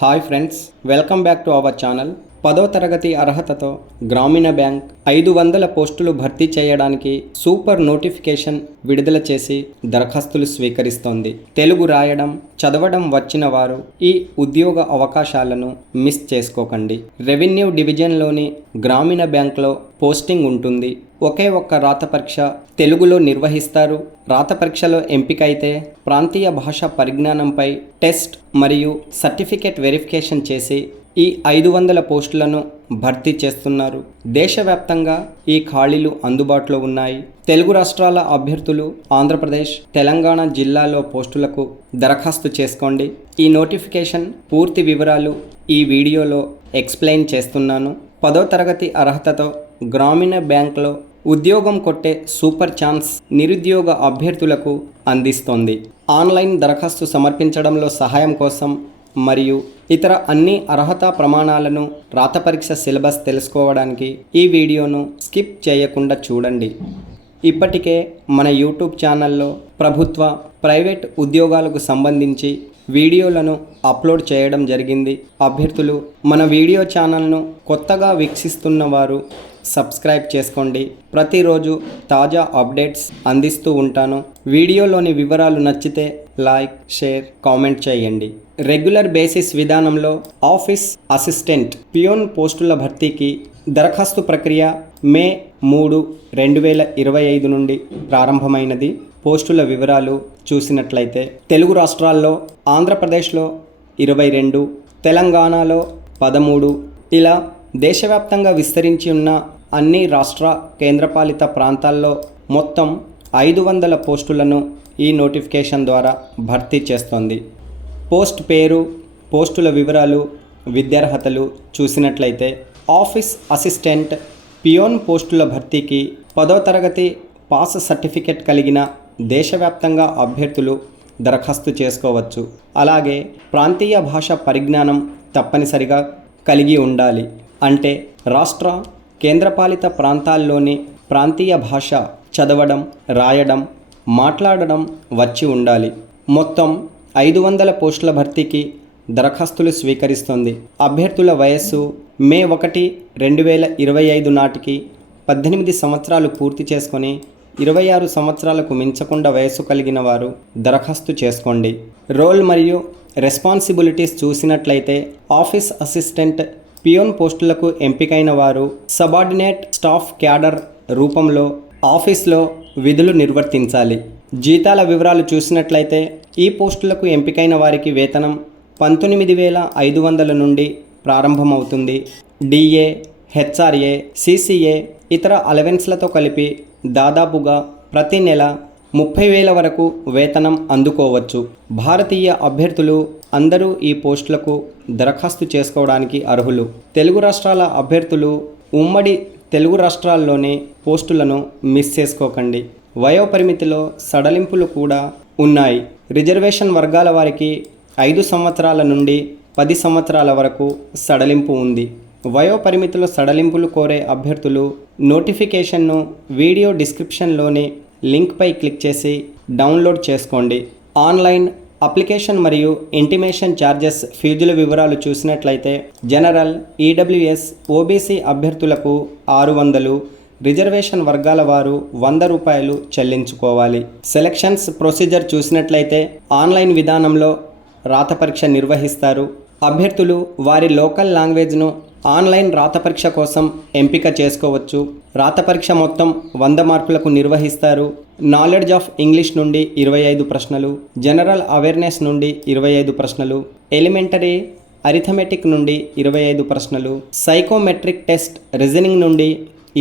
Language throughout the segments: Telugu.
Hi friends, welcome back to our channel. 10వ తరగతి అర్హతతో గ్రామీణ బ్యాంక్ 500 పోస్టులు భర్తీ చేయడానికి సూపర్ నోటిఫికేషన్ విడుదల చేసి దరఖాస్తులు స్వీకరిస్తోంది. తెలుగు రాయడం, చదవడం వచ్చిన వారు ఈ ఉద్యోగ అవకాశాలను మిస్ చేసుకోకండి. రెవెన్యూ డివిజన్లోని గ్రామీణ బ్యాంక్లో పోస్టింగ్ ఉంటుంది. ఒకే ఒక్క రాత పరీక్ష తెలుగులో నిర్వహిస్తారు. రాత పరీక్షలో ఎంపికైతే ప్రాంతీయ భాషా పరిజ్ఞానంపై టెస్ట్ మరియు సర్టిఫికేట్ వెరిఫికేషన్ చేసి ఈ 500 పోస్టులను భర్తీ చేస్తున్నారు. దేశవ్యాప్తంగా ఈ ఖాళీలు అందుబాటులో ఉన్నాయి. తెలుగు రాష్ట్రాల అభ్యర్థులు ఆంధ్రప్రదేశ్, తెలంగాణ జిల్లాలో పోస్టులకు దరఖాస్తు చేసుకోండి. ఈ నోటిఫికేషన్ పూర్తి వివరాలు ఈ వీడియోలో ఎక్స్ప్లెయిన్ చేస్తున్నాను. 10వ తరగతి అర్హతతో గ్రామీణ బ్యాంక్లో ఉద్యోగం కొట్టే సూపర్ ఛాన్స్ నిరుద్యోగ అభ్యర్థులకు అందిస్తోంది. ఆన్లైన్ దరఖాస్తు సమర్పించడంలో సహాయం కోసం మరియు ఇతర అన్ని అర్హతా ప్రమాణాలను, రాత పరీక్ష సిలబస్ తెలుసుకోవడానికి ఈ వీడియోను స్కిప్ చేయకుండా చూడండి. ఇప్పటికే మన యూట్యూబ్ ఛానల్లో ప్రభుత్వ, ప్రైవేట్ ఉద్యోగాలకు సంబంధించి వీడియోలను అప్లోడ్ చేయడం జరిగింది. అభ్యర్థులు మన వీడియో ఛానల్ను కొత్తగా వీక్షిస్తున్న వారు సబ్స్క్రైబ్ చేసుకోండి. ప్రతిరోజు తాజా అప్డేట్స్ అందిస్తూ ఉంటాను. వీడియోలోని వివరాలు నచ్చితే లైక్, షేర్, కామెంట్ చేయండి. రెగ్యులర్ బేసిస్ విధానంలో ఆఫీస్ అసిస్టెంట్, పియోన్ పోస్టుల భర్తీకి దరఖాస్తు ప్రక్రియ మే 3, 2025 నుండి ప్రారంభమైనది. పోస్టుల వివరాలు చూసినట్లయితే తెలుగు రాష్ట్రాల్లో ఆంధ్రప్రదేశ్లో 22, తెలంగాణలో 13, ఇలా దేశవ్యాప్తంగా విస్తరించి ఉన్న అన్ని రాష్ట్ర కేంద్రపాలిత ప్రాంతాల్లో మొత్తం 500 పోస్టులను ఈ నోటిఫికేషన్ ద్వారా భర్తీ చేస్తోంది. పోస్ట్ పేరు, పోస్టుల వివరాలు, విద్యార్హతలు చూసినట్లయితే ఆఫీస్ అసిస్టెంట్, పియోన్ పోస్టుల భర్తీకి 10వ తరగతి పాస్ సర్టిఫికెట్ కలిగిన దేశవ్యాప్తంగా అభ్యర్థులు దరఖాస్తు చేసుకోవచ్చు. అలాగే ప్రాంతీయ భాష పరిజ్ఞానం తప్పనిసరిగా కలిగి ఉండాలి. అంటే రాష్ట్ర కేంద్రపాలిత ప్రాంతాల్లోని ప్రాంతీయ భాష చదవడం, రాయడం, మాట్లాడడం వచ్చి ఉండాలి. మొత్తం 500 పోస్టుల భర్తీకి దరఖాస్తులు స్వీకరిస్తుంది. అభ్యర్థుల వయస్సు మే 1, 2025 నాటికి 18 సంవత్సరాలు పూర్తి చేసుకొని 26 సంవత్సరాలకు మించకుండా వయస్సు కలిగిన వారు దరఖాస్తు చేసుకోండి. రోల్ మరియు రెస్పాన్సిబిలిటీస్ చూసినట్లయితే ఆఫీస్ అసిస్టెంట్, పియోన్ పోస్టులకు ఎంపికైన వారు సబార్డినేట్ స్టాఫ్ క్యాడర్ రూపంలో ఆఫీస్లో విధులు నిర్వర్తించాలి. జీతాల వివరాలు చూసినట్లయితే ఈ పోస్టులకు ఎంపికైన వారికి వేతనం 19,500 నుండి ప్రారంభమవుతుంది. డిఏ, హెచ్ఆర్ఏ, సిసిఏ, ఇతర అలవెన్స్లతో కలిపి దాదాపుగా ప్రతి నెల 30,000 వరకు వేతనం అందుకోవచ్చు. భారతీయ అభ్యర్థులు అందరూ ఈ పోస్టులకు దరఖాస్తు చేసుకోవడానికి అర్హులు. తెలుగు రాష్ట్రాల అభ్యర్థులు ఉమ్మడి తెలుగు రాష్ట్రాల్లోని పోస్టులను మిస్ చేసుకోకండి. వయోపరిమితిలో సడలింపులు కూడా ఉన్నాయి. రిజర్వేషన్ వర్గాల వారికి 5 సంవత్సరాల నుండి 10 సంవత్సరాల వరకు సడలింపు ఉంది. వయోపరిమితిలో సడలింపులు కోరే అభ్యర్థులు నోటిఫికేషన్ను వీడియో డిస్క్రిప్షన్లోని లింక్పై క్లిక్ చేసి డౌన్లోడ్ చేసుకోండి. ఆన్లైన్ అప్లికేషన్ మరియు ఇంటిమేషన్ ఛార్జెస్, ఫీజుల వివరాలు చూసినట్లయితే జనరల్, ఈడబ్ల్యూఎస్, ఓబీసీ అభ్యర్థులకు 600, రిజర్వేషన్ వర్గాల వారు 100 రూపాయలు చెల్లించుకోవాలి. సెలక్షన్స్ ప్రొసీజర్ చూసినట్లయితే ఆన్లైన్ విధానంలో రాత పరీక్ష నిర్వహిస్తారు. అభ్యర్థులు వారి లోకల్ లాంగ్వేజ్ను ఆన్లైన్ రాత పరీక్ష కోసం ఎంపిక చేసుకోవచ్చు. రాత పరీక్ష మొత్తం 100 మార్కులకు నిర్వహిస్తారు. నాలెడ్జ్ ఆఫ్ ఇంగ్లీష్ నుండి 25 ప్రశ్నలు, జనరల్ అవేర్నెస్ నుండి 25 ప్రశ్నలు, ఎలిమెంటరీ అరిథమెటిక్ నుండి 25 ప్రశ్నలు, సైకోమెట్రిక్ టెస్ట్ రీజనింగ్ నుండి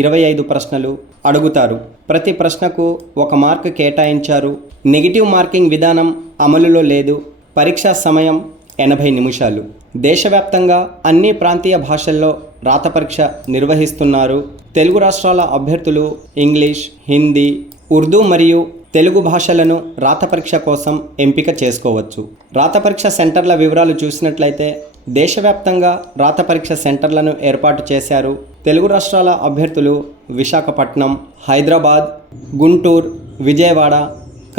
25 ప్రశ్నలు అడుగుతారు. ప్రతి ప్రశ్నకు 1 మార్క్ కేటాయించారు. నెగిటివ్ మార్కింగ్ విధానం అమలులో లేదు. పరీక్షా సమయం 80 నిమిషాలు. దేశవ్యాప్తంగా అన్ని ప్రాంతీయ భాషల్లో రాత పరీక్ష నిర్వహిస్తున్నారు. తెలుగు రాష్ట్రాల అభ్యర్థులు ఇంగ్లీష్, హిందీ, ఉర్దూ మరియు తెలుగు భాషలను రాత పరీక్ష కోసం ఎంపిక చేసుకోవచ్చు. రాత పరీక్ష సెంటర్ల వివరాలు చూసినట్లయితే దేశవ్యాప్తంగా రాత పరీక్ష సెంటర్లను ఏర్పాటు చేశారు. తెలుగు రాష్ట్రాల అభ్యర్థులు విశాఖపట్నం, హైదరాబాద్, గుంటూరు, విజయవాడ,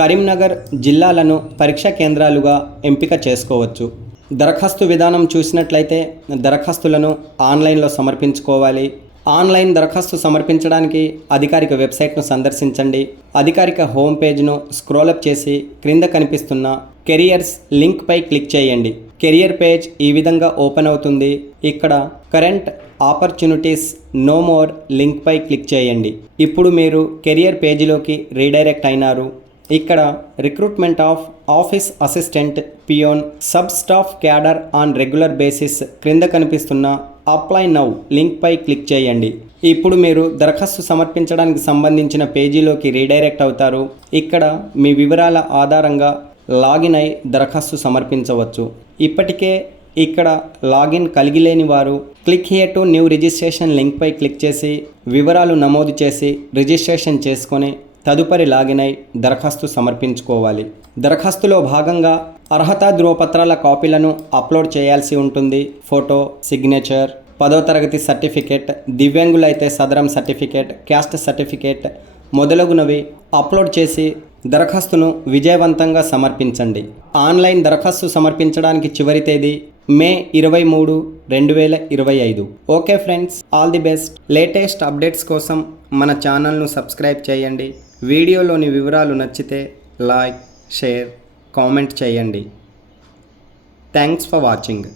కరీంనగర్ జిల్లాలను పరీక్షా కేంద్రాలుగా ఎంపిక చేసుకోవచ్చు. దరఖాస్తు విధానం చూసినట్లయితే దరఖాస్తులను ఆన్లైన్లో సమర్పించుకోవాలి. ఆన్లైన్ దరఖాస్తు సమర్పించడానికి అధికారిక వెబ్సైట్ను సందర్శించండి. అధికారిక హోమ్ పేజ్ను స్క్రోలప్ చేసి క్రింద కనిపిస్తున్న కెరియర్స్ లింక్పై క్లిక్ చేయండి. కెరియర్ పేజ్ ఈ విధంగా ఓపెన్ అవుతుంది. ఇక్కడ కరెంట్ ఆపర్చునిటీస్ నో మోర్ లింక్పై క్లిక్ చేయండి. ఇప్పుడు మీరు కెరియర్ పేజీలోకి రీడైరెక్ట్ అయినారు. ఇక్కడ recruitment of office assistant, peon, sub staff cadre on regular basis క్రింద కనిపిస్తున్న అప్లై నౌ లింక్పై క్లిక్ చేయండి. ఇప్పుడు మీరు దరఖాస్తు సమర్పించడానికి సంబంధించిన పేజీలోకి రీడైరెక్ట్ అవుతారు. ఇక్కడ మీ వివరాల ఆధారంగా లాగిన్ అయి దరఖాస్తు సమర్పించవచ్చు. ఇప్పటికే ఇక్కడ లాగిన్ కలిగి లేని వారు click here to new registration లింక్పై క్లిక్ చేసి వివరాలు నమోదు చేసి రిజిస్ట్రేషన్ చేసుకొని తదుపరి లాగిన్ అయి దరఖాస్తు సమర్పించుకోవాలి. దరఖాస్తులో భాగంగా అర్హతా ధృవపత్రాల కాపీలను అప్లోడ్ చేయాల్సి ఉంటుంది. ఫోటో, సిగ్నేచర్, 10వ తరగతి సర్టిఫికేట్, దివ్యాంగులైతే సదరం సర్టిఫికేట్, క్యాస్ట్ సర్టిఫికేట్ మొదలగునవి అప్లోడ్ చేసి దరఖాస్తును విజయవంతంగా సమర్పించండి. ఆన్లైన్ దరఖాస్తు సమర్పించడానికి చివరి తేదీ మే 23, 2025. Okay friends, all the best. Latest updates కోసం మన ఛానల్ను సబ్స్క్రైబ్ చేయండి. వీడియోలోని వివరాలు నచ్చితే లైక్, షేర్, కామెంట్ చేయండి. Thanks for watching.